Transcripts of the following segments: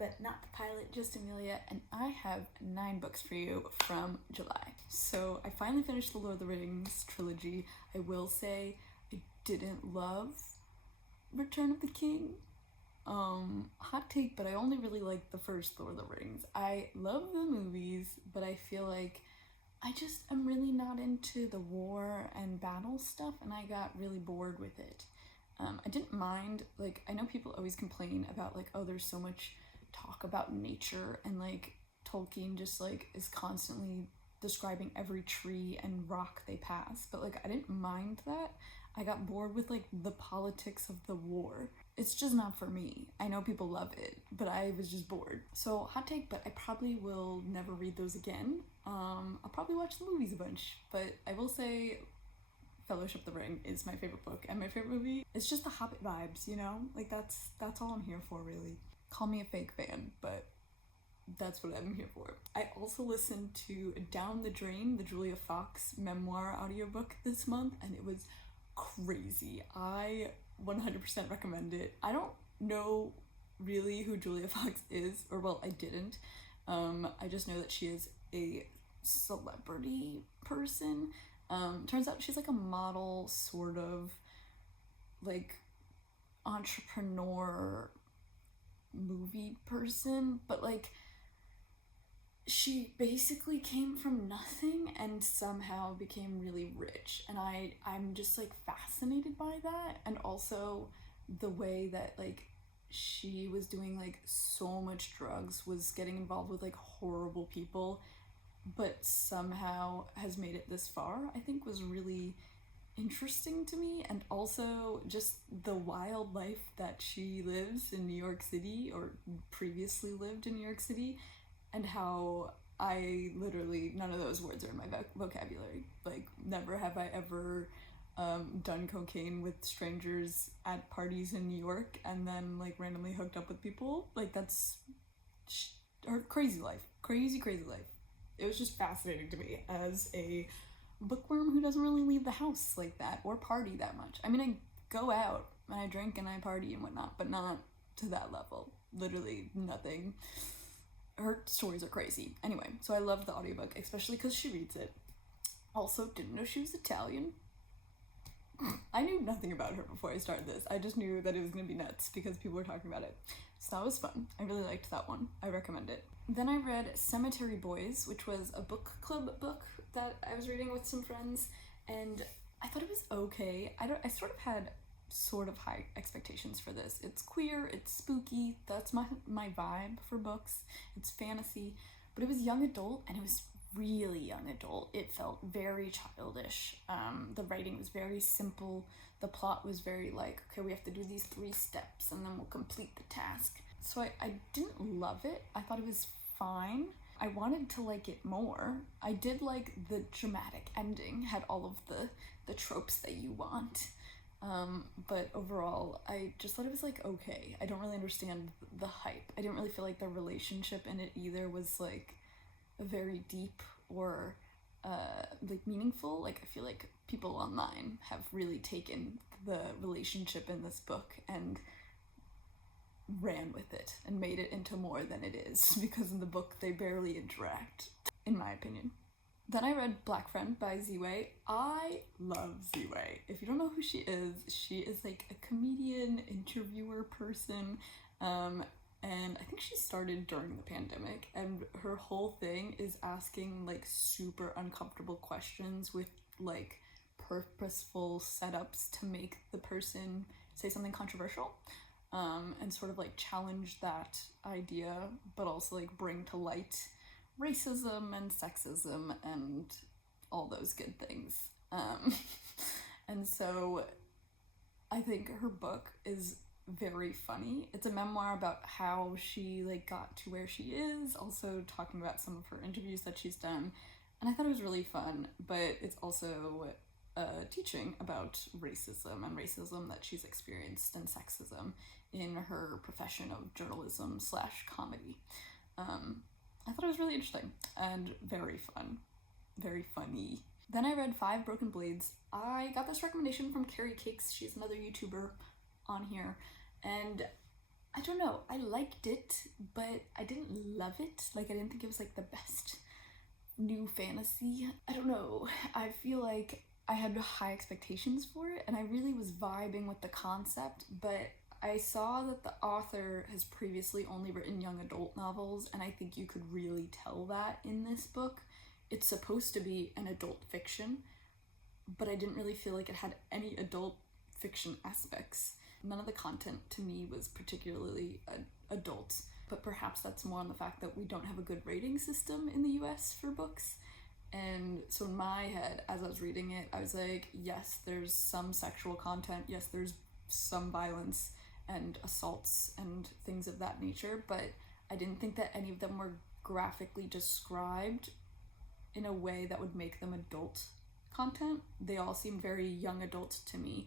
but not the pilot, just Amelia, and I have 9 books for you from July. So I finally finished the Lord of the Rings trilogy. I will say I didn't love Return of the King. Hot take, but I only really liked the first Lord of the Rings. I love the movies, but I feel like I just am really not into the war and battle stuff, and I got really bored with it. I didn't mind, like, I know people always complain about, like, oh, there's so much talk about nature, and, like, Tolkien just, like, is constantly describing every tree and rock they pass, but, like, I didn't mind that. I got bored with, like, the politics of the war. It's just not for me. I know people love it, but I was just bored. So, hot take, but I probably will never read those again. I'll probably watch the movies a bunch, but I will say Fellowship of the Ring is my favorite book, and my favorite movie. It's just the Hobbit vibes, you know? Like, that's all I'm here for, really. Call me a fake fan, but that's what I'm here for. I also listened to Down the Drain, the Julia Fox memoir audiobook this month, and it was crazy. I 100% recommend it. I don't know really who Julia Fox is, or well, I didn't. I just know that she is a celebrity person. Turns out she's like a model, sort of, like, entrepreneur movie person, but, like, she basically came from nothing and somehow became really rich, and I'm just, like, fascinated by that, and also the way that, like, she was doing, like, so much drugs, was getting involved with, like, horrible people, but somehow has made it this far, I think was really interesting to me. And also just the wild life that she lives in New York City, or previously lived in New York City, and how I literally, none of those words are in my vocabulary. Like, never have I ever done cocaine with strangers at parties in New York and then, like, randomly hooked up with people. Like, that's her crazy life. Crazy life. It was just fascinating to me as a bookworm who doesn't really leave the house like that or party that much. I mean, I go out and I drink and I party and whatnot, but not to that level. Literally nothing. Her stories are crazy. Anyway, so I love the audiobook, especially because she reads it. Also, didn't know she was Italian. I knew nothing about her before I started this. I just knew that it was going to be nuts because people were talking about it. So that was fun. I really liked that one. I recommend it. Then I read Cemetery Boys, which was a book club book that I was reading with some friends, and I thought it was okay. I sort of had sort of high expectations for this. It's queer, it's spooky, that's my vibe for books. It's fantasy, but it was young adult, and it was really young adult. It felt very childish. The writing was very simple. The plot was very like, okay, we have to do these 3 steps and then we'll complete the task. So I didn't love it. I thought it was fine. I wanted to like it more. I did like the dramatic ending, had all of the tropes that you want. But overall, I just thought it was like okay. I don't really understand the hype. I didn't really feel like the relationship in it either was like very deep or like meaningful. Like, I feel like people online have really taken the relationship in this book and ran with it and made it into more than it is, because in the book they barely interact, in my opinion. Then I read Black Friend by Z-Way. I love Z-Way. If you don't know who she is like a comedian, interviewer person, and I think she started during the pandemic, and her whole thing is asking like super uncomfortable questions with like purposeful setups to make the person say something controversial, and sort of like challenge that idea, but also like bring to light racism and sexism and all those good things. And so I think her book is very funny. It's a memoir about how she like got to where she is, also talking about some of her interviews that she's done, and I thought it was really fun. But it's also teaching about racism and racism that she's experienced, and sexism in her profession of journalism / comedy. I thought it was really interesting and very fun, very funny. Then I read 5 Broken Blades. I got this recommendation from Carrie Cakes. She's another YouTuber on here, and I don't know, I liked it, but I didn't love it. Like, I didn't think it was like the best new fantasy. I don't know, I feel like I had high expectations for it and I really was vibing with the concept, but I saw that the author has previously only written young adult novels, and I think you could really tell that in this book. It's supposed to be an adult fiction, but I didn't really feel like it had any adult fiction aspects. None of the content to me was particularly adult, but perhaps that's more on the fact that we don't have a good rating system in the US for books. And so in my head, as I was reading it, I was like, yes, there's some sexual content, yes, there's some violence and assaults and things of that nature, but I didn't think that any of them were graphically described in a way that would make them adult content. They all seem very young adult to me,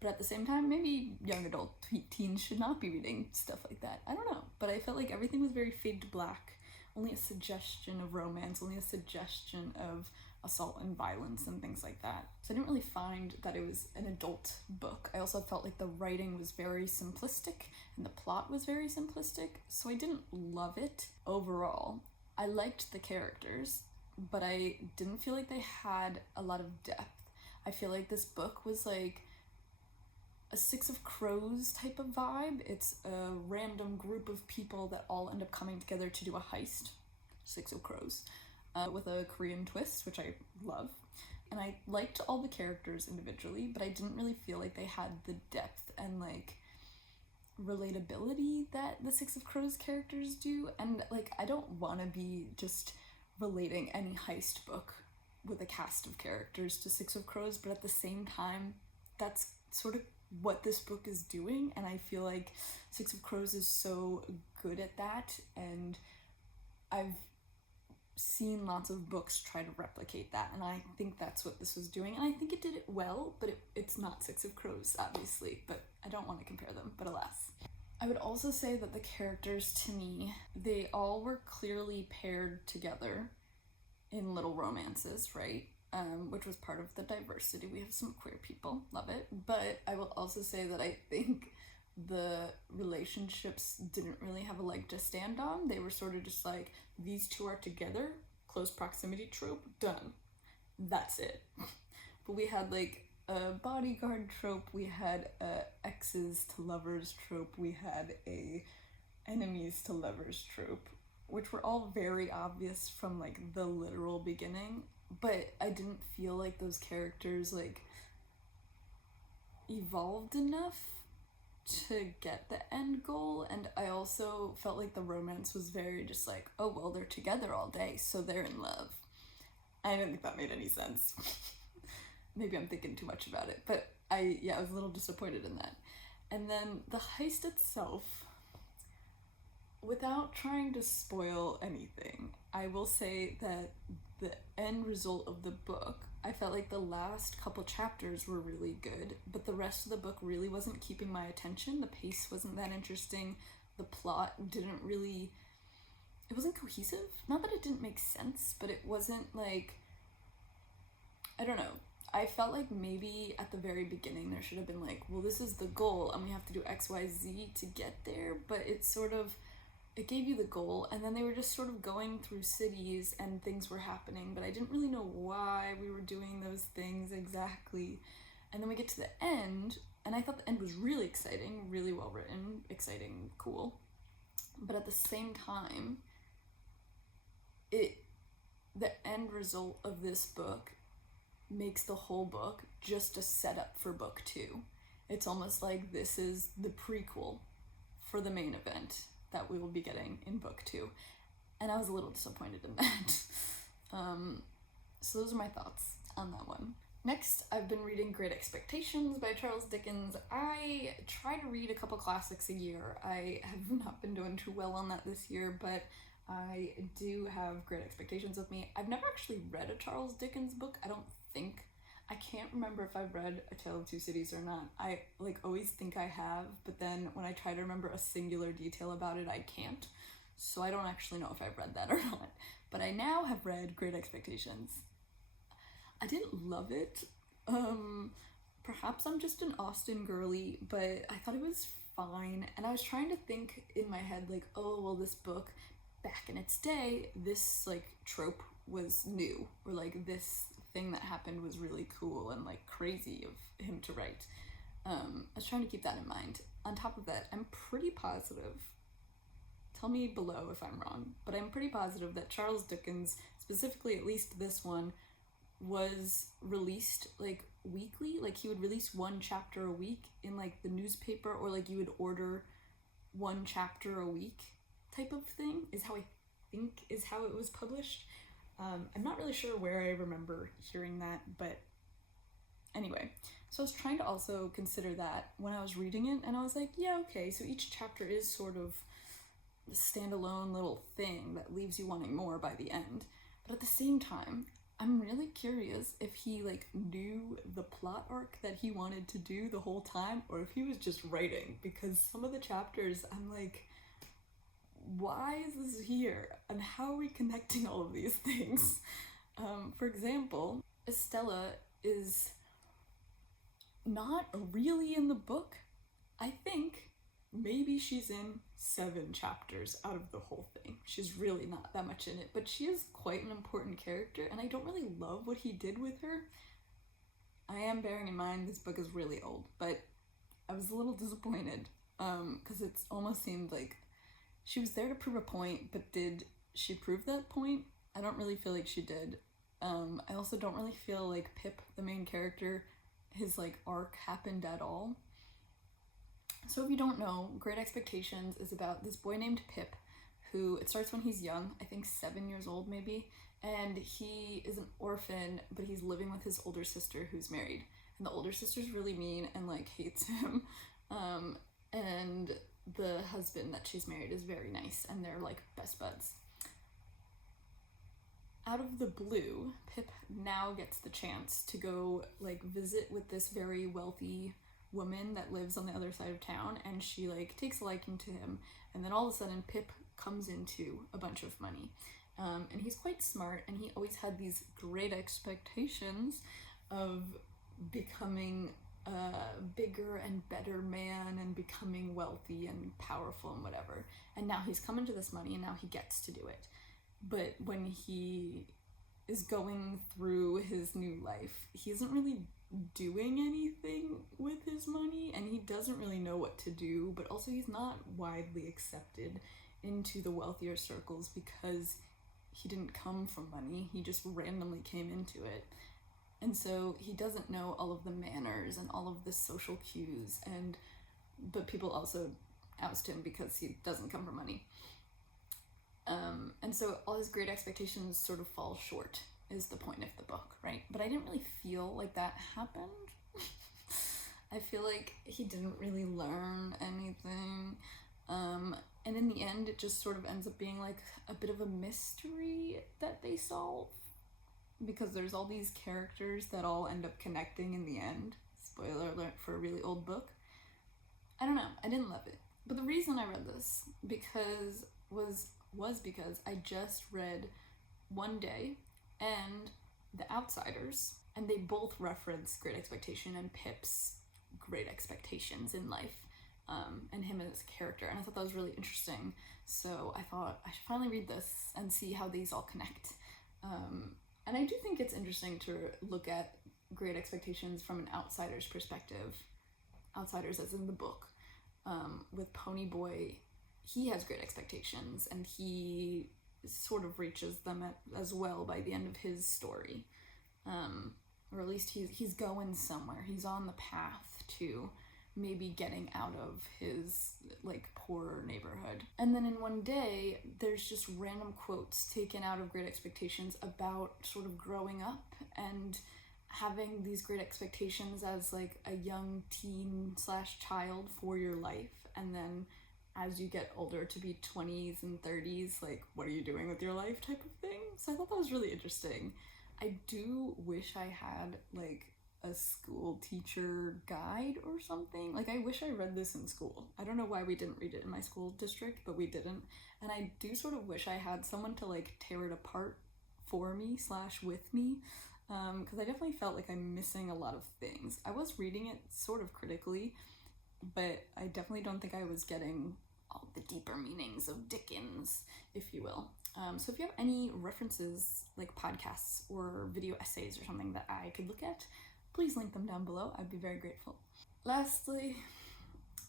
but at the same time, maybe young adult teens should not be reading stuff like that. I don't know, but I felt like everything was very fade to black. Only a suggestion of romance, only a suggestion of assault and violence and things like that. So I didn't really find that it was an adult book. I also felt like the writing was very simplistic and the plot was very simplistic, so I didn't love it overall. I liked the characters, but I didn't feel like they had a lot of depth. I feel like this book was like a Six of Crows type of vibe. It's a random group of people that all end up coming together to do a heist. Six of Crows. With a Korean twist, which I love. And I liked all the characters individually, but I didn't really feel like they had the depth and like relatability that the Six of Crows characters do. And like, I don't want to be just relating any heist book with a cast of characters to Six of Crows, but at the same time, that's sort of what this book is doing, and I feel like Six of Crows is so good at that, and I've seen lots of books try to replicate that, and I think that's what this was doing, and I think it did it well, but it's not Six of Crows, obviously, but I don't want to compare them, but alas. I would also say that the characters, to me, they all were clearly paired together in little romances, right? Which was part of the diversity. We have some queer people, love it. But I will also say that I think the relationships didn't really have a leg to stand on. They were sort of just like, these two are together, close proximity trope, done. That's it. But we had like a bodyguard trope, we had a exes to lovers trope, we had a enemies to lovers trope, which were all very obvious from like the literal beginning, but I didn't feel like those characters like evolved enough to get the end goal, and I also felt like the romance was very just like, oh well, they're together all day, so they're in love. I didn't think that made any sense. Maybe I'm thinking too much about it, but I was a little disappointed in that. And then the heist itself, without trying to spoil anything, I will say that the end result of the book, I felt like the last couple chapters were really good, but the rest of the book really wasn't keeping my attention. The pace wasn't that interesting. The plot it wasn't cohesive. Not that it didn't make sense, but it wasn't like, I don't know. I felt like maybe at the very beginning there should have been like, well, this is the goal and we have to do X, Y, Z to get there, but it gave you the goal, and then they were just sort of going through cities and things were happening, but I didn't really know why we were doing those things exactly. And then we get to the end, and I thought the end was really exciting, really well written, exciting, cool. But at the same time, the end result of this book makes the whole book just a setup for book 2. It's almost like this is the prequel for the main event that we will be getting in book 2, and I was a little disappointed in that. So those are my thoughts on that one. Next, I've been reading Great Expectations by Charles Dickens. I try to read a couple classics a year. I have not been doing too well on that this year, but I do have Great Expectations with me. I've never actually read a Charles Dickens book, I don't think. I can't remember if I've read A Tale of Two Cities or not. I always think I have, but then when I try to remember a singular detail about it, I can't. So I don't actually know if I've read that or not. But I now have read Great Expectations. I didn't love it. Perhaps I'm just an Austen girly, but I thought it was fine. And I was trying to think in my head, like, oh, well, this book, back in its day, this, like, trope was new, or, like, this thing that happened was really cool and, like, crazy of him to write. I was trying to keep that in mind. On top of that, I'm pretty positive, tell me below if I'm wrong, but I'm pretty positive that Charles Dickens, specifically at least this one, was released like weekly. Like he would release one chapter a week in like the newspaper, or like you would order one chapter a week type of thing, is how I think is how it was published. I'm not really sure where I remember hearing that, but anyway, so I was trying to also consider that when I was reading it, and I was like, yeah, okay, so each chapter is sort of a standalone little thing that leaves you wanting more by the end. But at the same time, I'm really curious if he like knew the plot arc that he wanted to do the whole time, or if he was just writing, because some of the chapters I'm like, why is this here? And how are we connecting all of these things? For example, Estella is not really in the book. I think maybe she's in 7 chapters out of the whole thing. She's really not that much in it, but she is quite an important character, and I don't really love what he did with her. I am bearing in mind this book is really old, but I was a little disappointed, because it almost seemed like she was there to prove a point, but did she prove that point? I don't really feel like she did. I also don't really feel like Pip, the main character, his like arc happened at all. So if you don't know, Great Expectations is about this boy named Pip, who, it starts when he's young, I think 7 years old maybe, and he is an orphan, but he's living with his older sister who's married. And the older sister's really mean and like hates him. And the husband that she's married is very nice, and they're like best buds. Out of the blue, Pip now gets the chance to go like visit with this very wealthy woman that lives on the other side of town, and she like takes a liking to him, and then all of a sudden Pip comes into a bunch of money, and he's quite smart, and he always had these great expectations of becoming a bigger and better man and becoming wealthy and powerful and whatever, and now he's come into this money and now he gets to do it. But when he is going through his new life, he isn't really doing anything with his money, and he doesn't really know what to do, but also he's not widely accepted into the wealthier circles because he didn't come from money, he just randomly came into it. And so he doesn't know all of the manners and all of the social cues, but people also oust him because he doesn't come from money. And so all his great expectations sort of fall short, is the point of the book, right? But I didn't really feel like that happened. I feel like he didn't really learn anything. And in the end, it just sort of ends up being like a bit of a mystery that they solve, because there's all these characters that all end up connecting in the end. Spoiler alert for a really old book. I don't know, I didn't love it. But the reason I read this was because I just read One Day and The Outsiders, and they both reference Great Expectation and Pip's great expectations in life, and him as a character, and I thought that was really interesting. So I thought I should finally read this and see how these all connect. And I do think it's interesting to look at Great Expectations from an outsider's perspective. Outsiders as in the book. With Ponyboy, he has great expectations, and he sort of reaches them as well by the end of his story. Or at least he's going somewhere. He's on the path to maybe getting out of his like poorer neighborhood. And then in One Day, there's just random quotes taken out of Great Expectations about sort of growing up and having these great expectations as like a young teen / child for your life, and then as you get older to be 20s and 30s, like what are you doing with your life type of thing. So I thought that was really interesting. I do wish I had like a school teacher guide or something. Like I wish I read this in school. I don't know why we didn't read it in my school district, but we didn't. And I do sort of wish I had someone to like tear it apart for me / with me, because I definitely felt like I'm missing a lot of things. I was reading it sort of critically, but I definitely don't think I was getting all the deeper meanings of Dickens, if you will. So if you have any references, like podcasts or video essays or something that I could look at, please link them down below. I'd be very grateful. Lastly,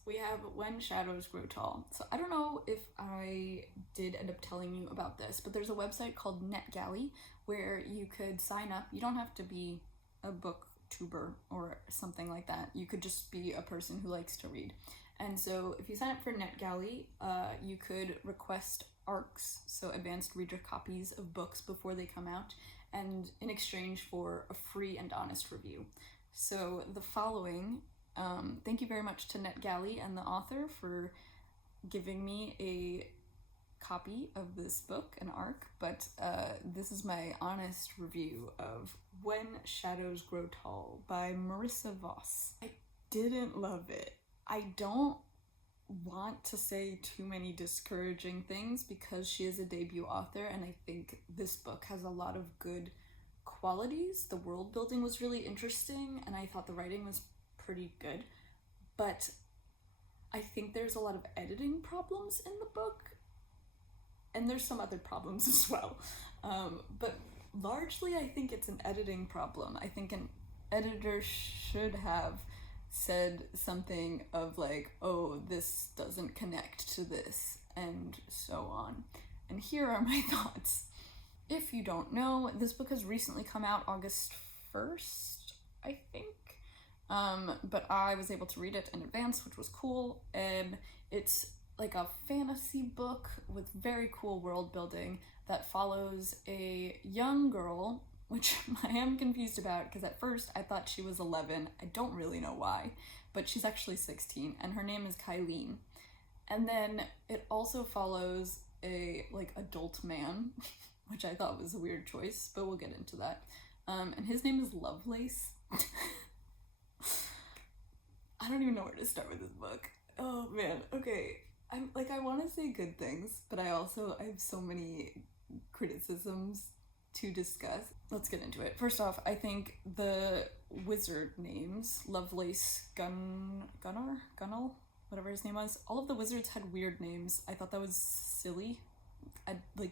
we have When Shadows Grow Tall. So I don't know if I did end up telling you about this, but there's a website called NetGalley where you could sign up. You don't have to be a booktuber or something like that. You could just be a person who likes to read. And so if you sign up for NetGalley, you could request ARCs, so advanced reader copies of books before they come out, and in exchange for a free and honest review. So the following, thank you very much to NetGalley and the author for giving me a copy of this book, an ARC, but this is my honest review of When Shadows Grow Tall by Marissa Voss. I didn't love it. I don't want to say too many discouraging things because she is a debut author, and I think this book has a lot of good qualities. The world building was really interesting, and I thought the writing was pretty good, but I think there's a lot of editing problems in the book, and there's some other problems as well. But largely I think it's an editing problem. I think an editor should have said something of like, oh, this doesn't connect to this, and so on. And here are my thoughts. If you don't know, this book has recently come out August 1st, I think. But I was able to read it in advance, which was cool. It's like a fantasy book with very cool world building that follows a young girl, which I am confused about because at first I thought she was 11. I don't really know why, but she's actually 16, and her name is Kylene. And then it also follows a like adult man, which I thought was a weird choice, but we'll get into that. And his name is Lovelace. I don't even know where to start with this book. Oh man, okay. I want to say good things, but I have so many criticisms to discuss. Let's get into it. First off, I think the wizard names, Lovelace, Gunnell, whatever his name was, all of the wizards had weird names. I thought that was silly.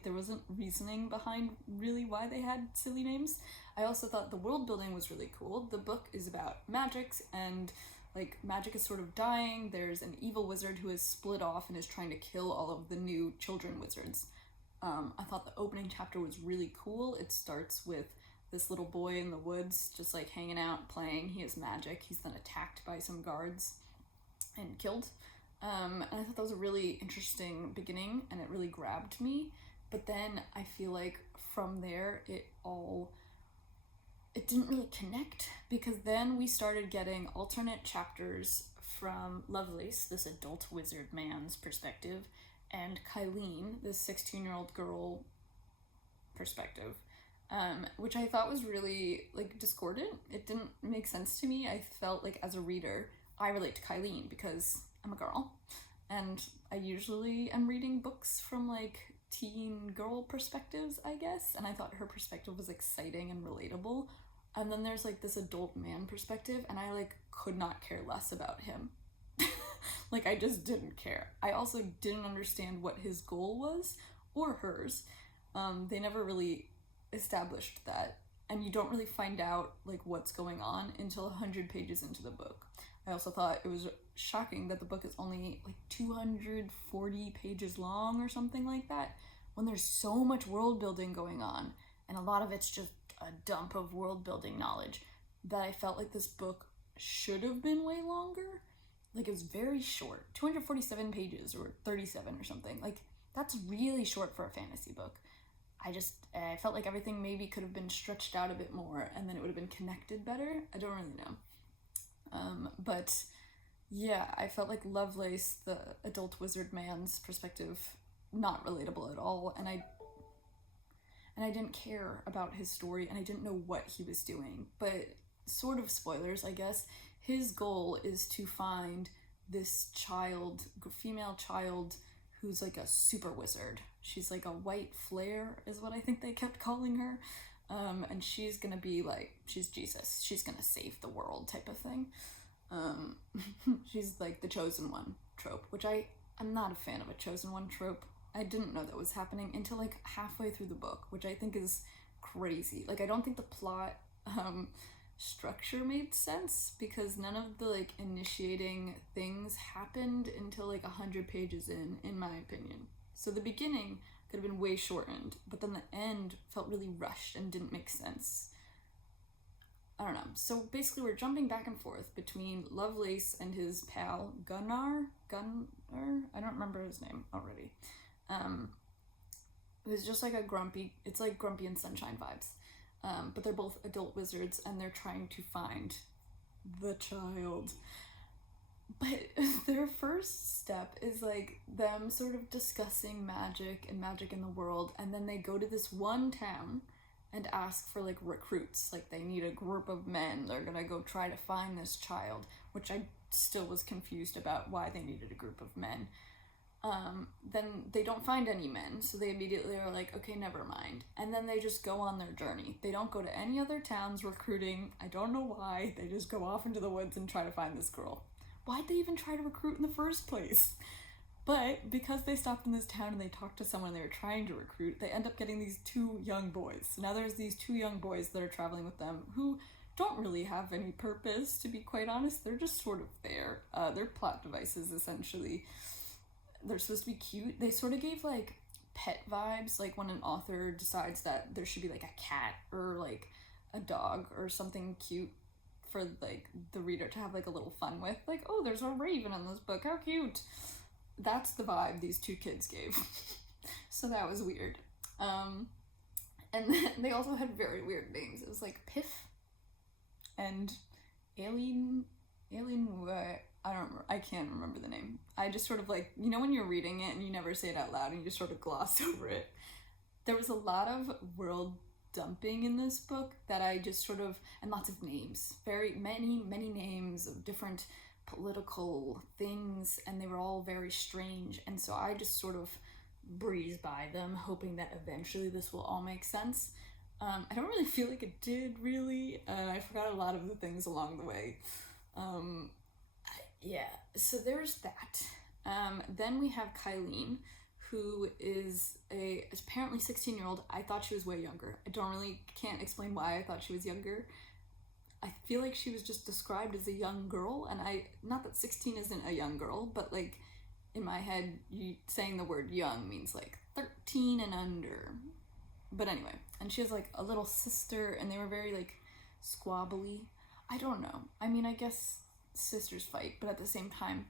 There wasn't reasoning behind really why they had silly names. I also thought the world building was really cool. The book is about magics, and like magic is sort of dying. There's an evil wizard who is split off and is trying to kill all of the new children wizards. I thought the opening chapter was really cool. It starts with this little boy in the woods just like hanging out, playing. He has magic. He's then attacked by some guards and killed. And I thought that was a really interesting beginning, and it really grabbed me. But then I feel like from there it didn't really connect, because then we started getting alternate chapters from Lovelace, this adult wizard man's perspective, and Kylene, this 16-year-old girl perspective, which I thought was really like discordant. It didn't make sense to me. I felt like as a reader, I relate to Kylene because I'm a girl, and I usually am reading books from like teen girl perspectives, I guess, and I thought her perspective was exciting and relatable. And then there's like this adult man perspective, and I like could not care less about him. Like I just didn't care. I also didn't understand what his goal was, or hers. They never really established that, and you don't really find out like what's going on until 100 pages into the book. I also thought it was shocking that the book is only like 240 pages long or something like that, when there's so much world building going on, and a lot of it's just a dump of world building knowledge, that I felt like this book should have been way longer. Like it was very short, 247 pages or 37 or something. Like that's really short for a fantasy book. I felt like everything maybe could have been stretched out a bit more, and then it would have been connected better. I don't really know. But yeah, I felt like Lovelace, the adult wizard man's perspective, not relatable at all, and I didn't care about his story, and I didn't know what he was doing. But sort of spoilers, I guess. His goal is to find this child, female child, who's like a super wizard. She's like a white flare is what I think they kept calling her. And she's gonna be like, she's Jesus. She's gonna save the world type of thing. Um, she's like the chosen one trope, which I'm not a fan of a chosen one trope. I didn't know that was happening until like halfway through the book, which I think is crazy. Like, I don't think the plot structure made sense because none of the like initiating things happened until like 100 pages in my opinion. So the beginning could have been way shortened, but then the end felt really rushed and didn't make sense. I don't know. So basically we're jumping back and forth between Lovelace and his pal Gunnar? I don't remember his name already. It's just like it's like Grumpy and Sunshine vibes. But they're both adult wizards and they're trying to find the child. But their first step is like them sort of discussing magic and magic in the world, and then they go to this one town and ask for like recruits. Like, they need a group of men. They're gonna go try to find this child, which I still was confused about why they needed a group of men. Then they don't find any men, so they immediately are like, okay, never mind. And then they just go on their journey. They don't go to any other towns recruiting. I don't know why. They just go off into the woods and try to find this girl. Why'd they even try to recruit in the first place? But because they stopped in this town and they talked to someone they were trying to recruit, they end up getting these two young boys. So now there's these two young boys that are traveling with them who don't really have any purpose, to be quite honest. They're just sort of there. They're plot devices, essentially. They're supposed to be cute. They sort of gave like pet vibes, like when an author decides that there should be like a cat or like a dog or something cute for like the reader to have like a little fun with. Like, oh, there's a raven in this book, how cute. That's the vibe these two kids gave. So that was weird. And then they also had very weird names. It was like Piff and Alien, I can't remember the name. I just sort of like, you know when you're reading it and you never say it out loud and you just sort of gloss over it. There was a lot of world dumping in this book that I just sort of, and lots of names, very many names of different political things, and they were all very strange, and so I just sort of breezed by them, hoping that eventually this will all make sense. I don't really feel like it did, really. I forgot a lot of the things along the way. Yeah, so there's that. Then we have Kylene, who is apparently 16-year-old. I thought she was way younger. Can't explain why I thought she was younger. I feel like she was just described as a young girl, and not that 16 isn't a young girl, but like in my head, saying the word young means like 13 and under. But anyway, and she has like a little sister, and they were very like squabbly. I don't know. I mean, I guess sisters fight, but at the same time,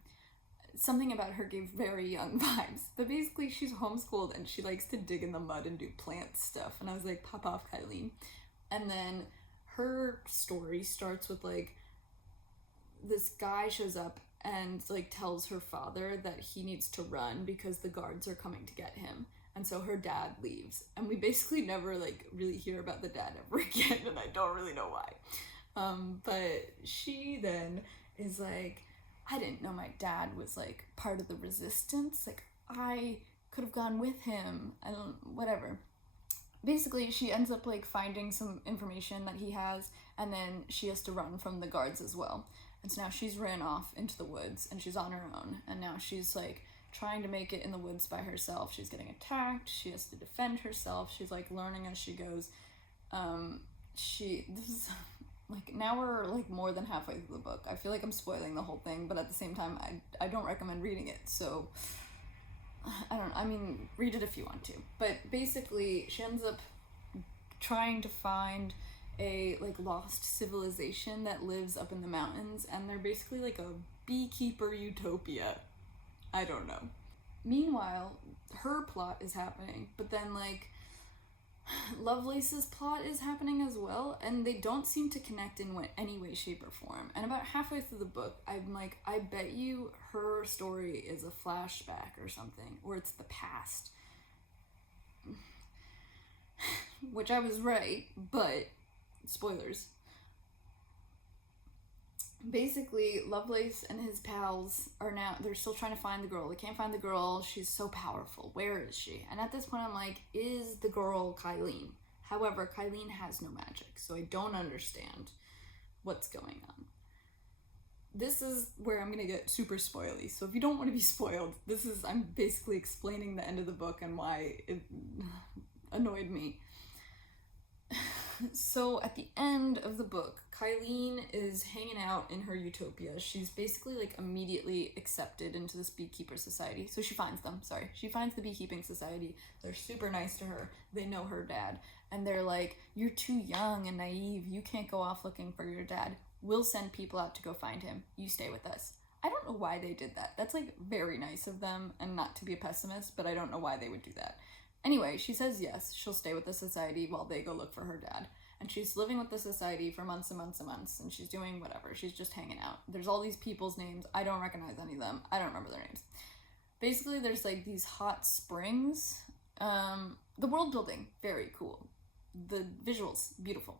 something about her gave very young vibes. But basically, she's homeschooled and she likes to dig in the mud and do plant stuff. And I was like, pop off, Kylene. And then her story starts with like this guy shows up and like tells her father that he needs to run because the guards are coming to get him. And so her dad leaves, and we basically never like really hear about the dad ever again, and I don't really know why. But she then is like, I didn't know my dad was like part of the resistance. Like, I could have gone with him. Whatever. Basically, she ends up like finding some information that he has, and then she has to run from the guards as well. And so now she's ran off into the woods, and she's on her own, and now she's like trying to make it in the woods by herself. She's getting attacked. She has to defend herself. She's like learning as she goes. This is like, now we're like more than halfway through the book. I feel like I'm spoiling the whole thing, but at the same time, I don't recommend reading it. So I mean, read it if you want to. But basically, she ends up trying to find a like lost civilization that lives up in the mountains, and they're basically like a beekeeper utopia. I don't know. Meanwhile, her plot is happening, but then like Lovelace's plot is happening as well, and they don't seem to connect in any way, shape, or form. And about halfway through the book, I'm like, I bet you her story is a flashback or something, or it's the past. Which I was right, but spoilers. Basically, Lovelace and his pals they're still trying to find the girl. They can't find the girl. She's so powerful. Where is she? And at this point, I'm like, is the girl Kylene? However, Kylene has no magic, so I don't understand what's going on. this is where I'm gonna get super spoily. So if you don't want to be spoiled, I'm basically explaining the end of the book and why it annoyed me. So at the end of the book, Kylene is hanging out in her utopia. She's basically like immediately accepted into this beekeeper society. So she finds the beekeeping society. They're super nice to her. They know her dad. And they're like, you're too young and naive. You can't go off looking for your dad. We'll send people out to go find him. You stay with us. I don't know why they did that. That's like very nice of them, and not to be a pessimist, but I don't know why they would do that. Anyway, she says yes, she'll stay with the society while they go look for her dad. And she's living with the society for months and months and months, and she's doing whatever. She's just hanging out. There's all these people's names. I don't recognize any of them. I don't remember their names. Basically, there's like these hot springs. The world building, very cool. The visuals, beautiful.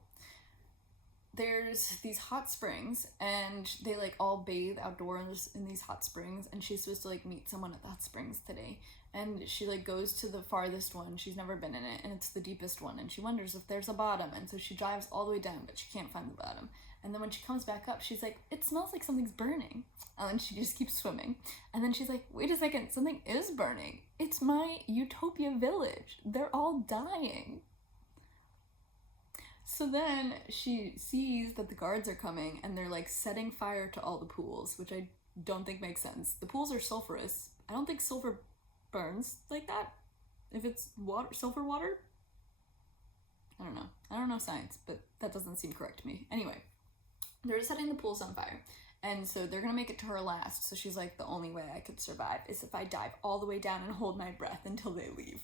There's these hot springs, and they like all bathe outdoors in these hot springs, and she's supposed to like meet someone at the hot springs today. And she like goes to the farthest one. She's never been in it, and it's the deepest one, and she wonders if there's a bottom, and so she drives all the way down, but she can't find the bottom. And then when she comes back up, she's like, it smells like something's burning. And then she just keeps swimming. And then she's like, wait a second, something is burning. It's my utopia village. They're all dying. So then she sees that the guards are coming, and they're like setting fire to all the pools, which I don't think makes sense. The pools are sulfurous. I don't think sulfur burns like that. If it's water, sulfur water? I don't know science, but that doesn't seem correct to me. Anyway, they're setting the pools on fire, and so they're gonna make it to her last. So she's like, the only way I could survive is if I dive all the way down and hold my breath until they leave.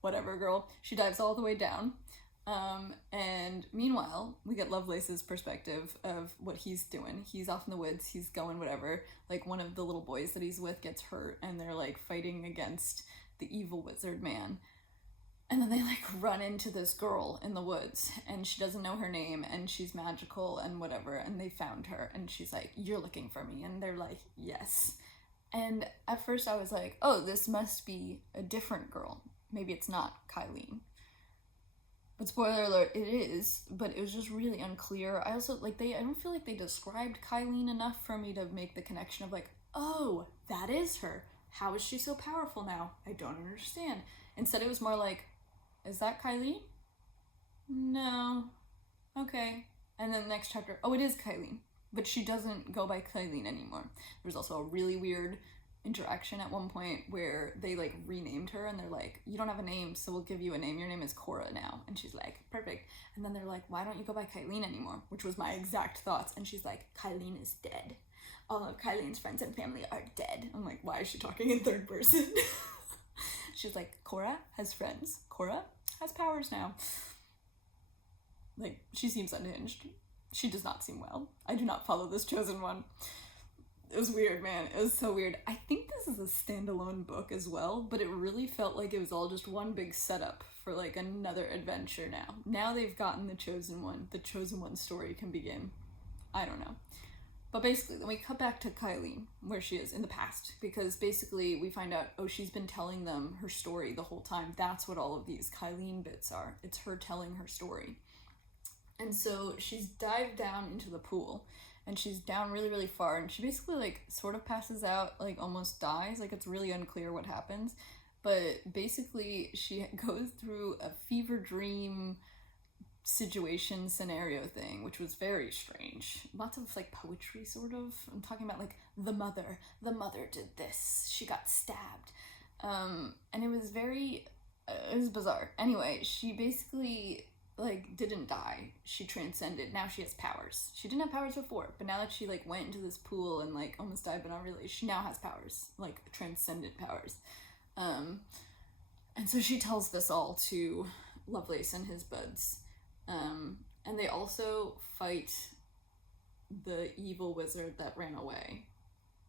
Whatever, girl. She dives all the way down. And meanwhile, we get Lovelace's perspective of what he's doing. He's off in the woods, he's going whatever. Like, one of the little boys that he's with gets hurt, and they're like fighting against the evil wizard man. And then they like run into this girl in the woods, and she doesn't know her name, and she's magical and whatever, and they found her, and she's like, you're looking for me, and they're like, yes. And at first I was like, oh, this must be a different girl. Maybe it's not Kylene. But spoiler alert, it is, but it was just really unclear. I also, like, I don't feel like they described Kylene enough for me to make the connection of like, oh, that is her. How is she so powerful now? I don't understand. Instead it was more like, is that Kylene? No. Okay. And then the next chapter, oh, it is Kylene. But she doesn't go by Kylene anymore. There's also a really weird interaction at one point where they like renamed her, and they're like, you don't have a name, so we'll give you a name. Your name is Cora now. And she's like, perfect. And then they're like, why don't you go by Kylene anymore? Which was my exact thoughts. And she's like, Kylene is dead. All of Kylene's friends and family are dead. I'm like, why is she talking in third person? She's like, Cora has friends. Cora has powers now. Like, she seems unhinged. She does not seem well. I do not follow this chosen one. It was weird, man. It was so weird. I think this is a standalone book as well, but it really felt like it was all just one big setup for like another adventure now. Now they've gotten the chosen one. The chosen one story can begin. I don't know. But basically, then we cut back to Kylene, where she is in the past, because basically we find out, oh, she's been telling them her story the whole time. That's what all of these Kylene bits are. It's her telling her story. And so she's dived down into the pool, and she's down really, really far, and she basically, like, sort of passes out, like, almost dies. Like, it's really unclear what happens. But basically, she goes through a fever dream situation scenario thing, which was very strange. Lots of, like, poetry, sort of. I'm talking about, like, the mother did this. She got stabbed. And it was very, it was bizarre. Anyway, she basically, like, didn't die. She transcended. Now she has powers. She didn't have powers before, but now that she, like, went into this pool and, like, almost died, but not really, she now has powers, like, transcendent powers. And so she tells this all to Lovelace and his buds. And they also fight the evil wizard that ran away,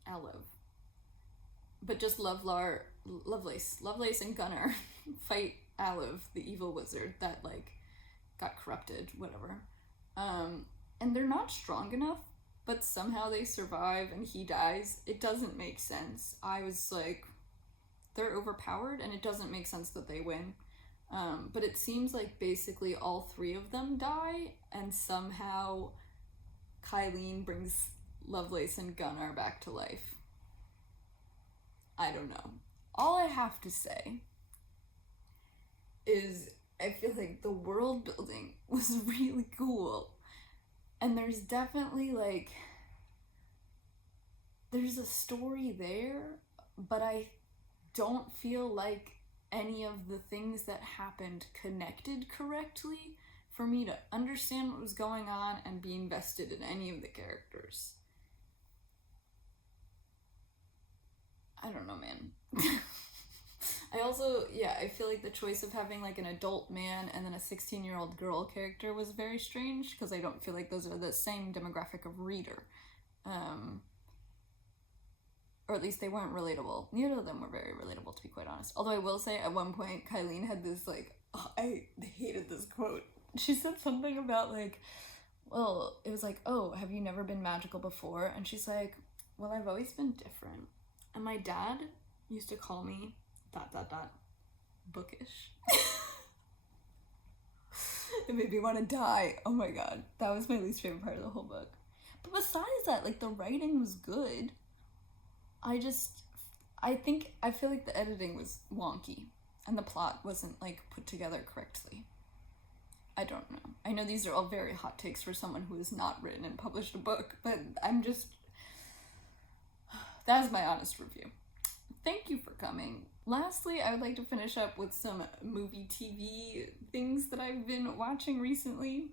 Olive. But just Lovelace and Gunnar fight Olive, the evil wizard that, like, got corrupted, whatever. And they're not strong enough, but somehow they survive and he dies. It doesn't make sense. I was like, they're overpowered, and it doesn't make sense that they win. But it seems like basically all three of them die, and somehow Kylene brings Lovelace and Gunn are back to life. I don't know. All I have to say is I feel like the world building was really cool. And there's definitely, like, there's a story there, but I don't feel like any of the things that happened connected correctly for me to understand what was going on and be invested in any of the characters. I don't know, man. I also, I feel like the choice of having like an adult man and then a 16-year-old girl character was very strange, because I don't feel like those are the same demographic of reader. Or at least they weren't relatable. Neither of them were very relatable, to be quite honest. Although I will say, at one point, Kylene had this, like, I hated this quote. She said something about, like, well, it was like, oh, have you never been magical before? And she's like, well, I've always been different. And my dad used to call me ... bookish. It made me want to die. Oh my god. That was my least favorite part of the whole book. But besides that, like, the writing was good. I feel like the editing was wonky and the plot wasn't, like, put together correctly. I don't know. I know these are all very hot takes for someone who has not written and published a book, but that is my honest review. Thank you for coming. Lastly, I would like to finish up with some movie TV things that I've been watching recently.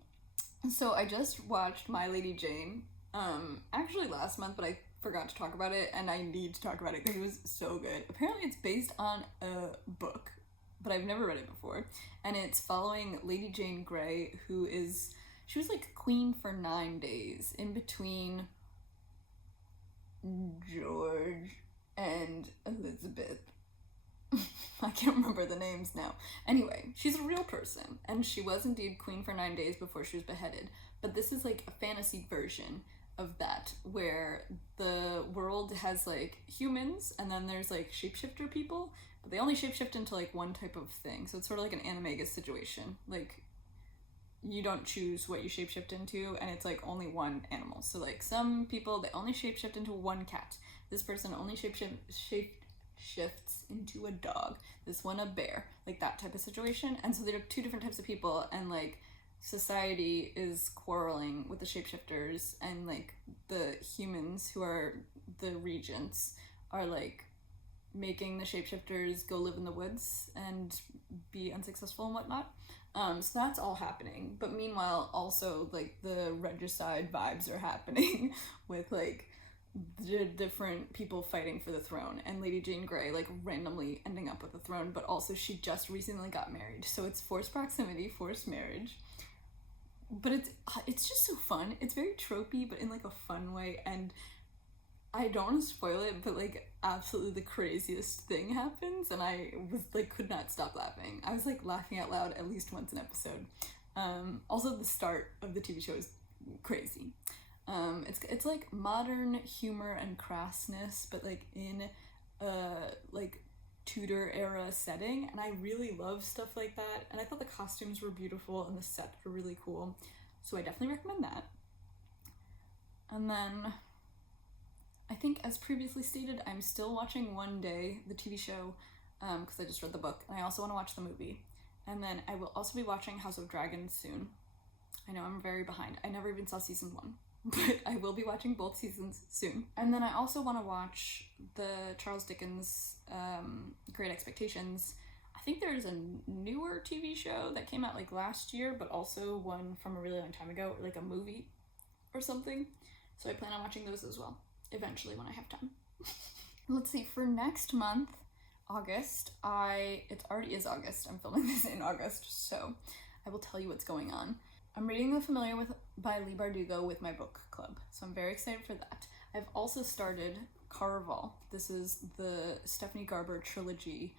So I just watched My Lady Jane, actually last month, but I forgot to talk about it, and I need to talk about it because it was so good. Apparently it's based on a book, but I've never read it before, and it's following Lady Jane Grey, she was like queen for 9 days, in between George and Elizabeth. I can't remember the names now. Anyway, she's a real person, and she was indeed queen for 9 days before she was beheaded, but this is like a fantasy version of that, where the world has like humans and then there's like shapeshifter people, but they only shapeshift into like one type of thing. So it's sort of like an animagus situation. Like, you don't choose what you shapeshift into, and it's like only one animal. So like some people, they only shapeshift into one cat. This person only shapeshifts into a dog. This one a bear. Like that type of situation. And so there are two different types of people, and like society is quarreling with the shapeshifters, and like the humans who are the regents are like making the shapeshifters go live in the woods and be unsuccessful and whatnot. So that's all happening, but meanwhile also like the regicide vibes are happening with like the different people fighting for the throne, and Lady Jane Grey like randomly ending up with the throne, but also she just recently got married, so it's forced proximity, forced marriage. But it's just so fun. It's very tropey, but in like a fun way, and I don't want to spoil it, but like absolutely the craziest thing happens, and I was like could not stop laughing. I was like laughing out loud at least once an episode. Also the start of the TV show is crazy. It's like modern humor and crassness, but like in a like Tudor era setting, and I really love stuff like that, and I thought the costumes were beautiful and the sets were really cool, so I definitely recommend that. And then I think, as previously stated, I'm still watching One Day, the TV show, because I just read the book, and I also want to watch the movie. And then I will also be watching House of Dragons soon. I know I'm very behind. I never even saw season 1. But I will be watching both seasons soon. And then I also want to watch the Charles Dickens Great Expectations. I think there's a newer TV show that came out like last year, but also one from a really long time ago, like a movie or something. So I plan on watching those as well, eventually when I have time. Let's see, for next month, August, it already is August, I'm filming this in August, so I will tell you what's going on. I'm reading The Familiar by Leigh Bardugo with my book club, so I'm very excited for that. I've also started Caraval. This is the Stephanie Garber trilogy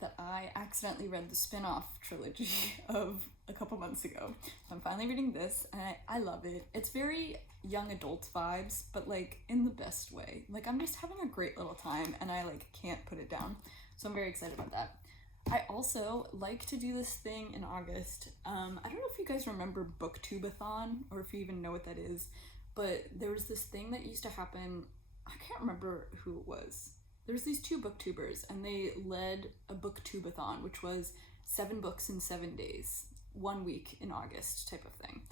that I accidentally read the spin-off trilogy of a couple months ago. So I'm finally reading this, and I love it. It's very young adult vibes, but like in the best way. Like I'm just having a great little time, and I like can't put it down. So I'm very excited about that. I also like to do this thing in August. I don't know if you guys remember Booktubeathon, or if you even know what that is, but there was this thing that used to happen. I can't remember who it was. There was these two booktubers, and they led a booktubeathon, which was 7 books in 7 days, 1 week in August type of thing.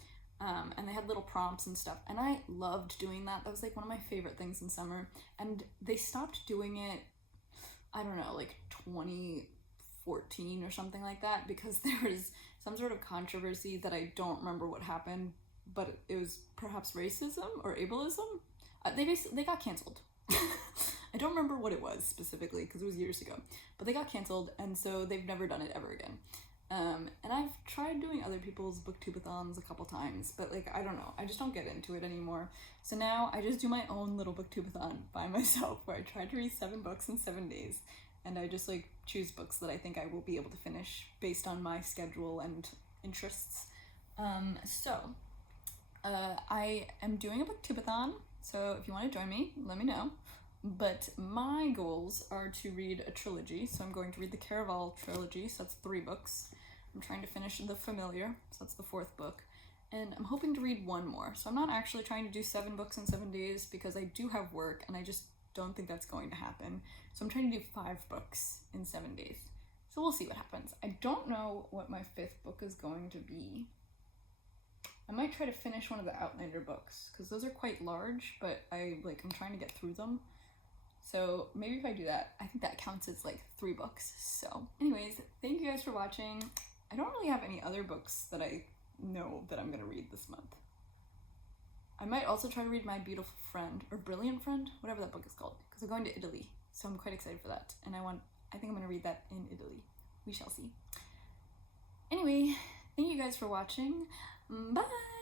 And they had little prompts and stuff, and I loved doing that. That was like one of my favorite things in summer. And they stopped doing it, I don't know, like 2014 or something like that, because there was some sort of controversy that I don't remember what happened, but it was perhaps racism or ableism. They got canceled. I don't remember what it was specifically because it was years ago, but they got canceled, and so they've never done it ever again. And I've tried doing other people's booktubeathons a couple times, but like, I don't know, I just don't get into it anymore. So now I just do my own little booktubeathon by myself, where I try to read 7 books in 7 days, and I just like choose books that I think I will be able to finish based on my schedule and interests. I am doing a booktubeathon, so if you want to join me, let me know. But my goals are to read a trilogy, so I'm going to read the Caraval trilogy, so that's 3 books. I'm trying to finish The Familiar, so that's the 4th book, and I'm hoping to read 1 more. So I'm not actually trying to do 7 books in 7 days, because I do have work, and I just don't think that's going to happen. So I'm trying to do 5 books in 7 days. So we'll see what happens. I don't know what my 5th book is going to be. I might try to finish one of the Outlander books, because those are quite large, but I'm trying to get through them. So maybe if I do that, I think that counts as like 3 books. So anyways, thank you guys for watching. I don't really have any other books that I know that I'm gonna read this month. I might also try to read My Beautiful Friend, or Brilliant Friend, whatever that book is called, because I'm going to Italy, so I'm quite excited for that. And I think I'm gonna read that in Italy. We shall see. Anyway, thank you guys for watching. Bye!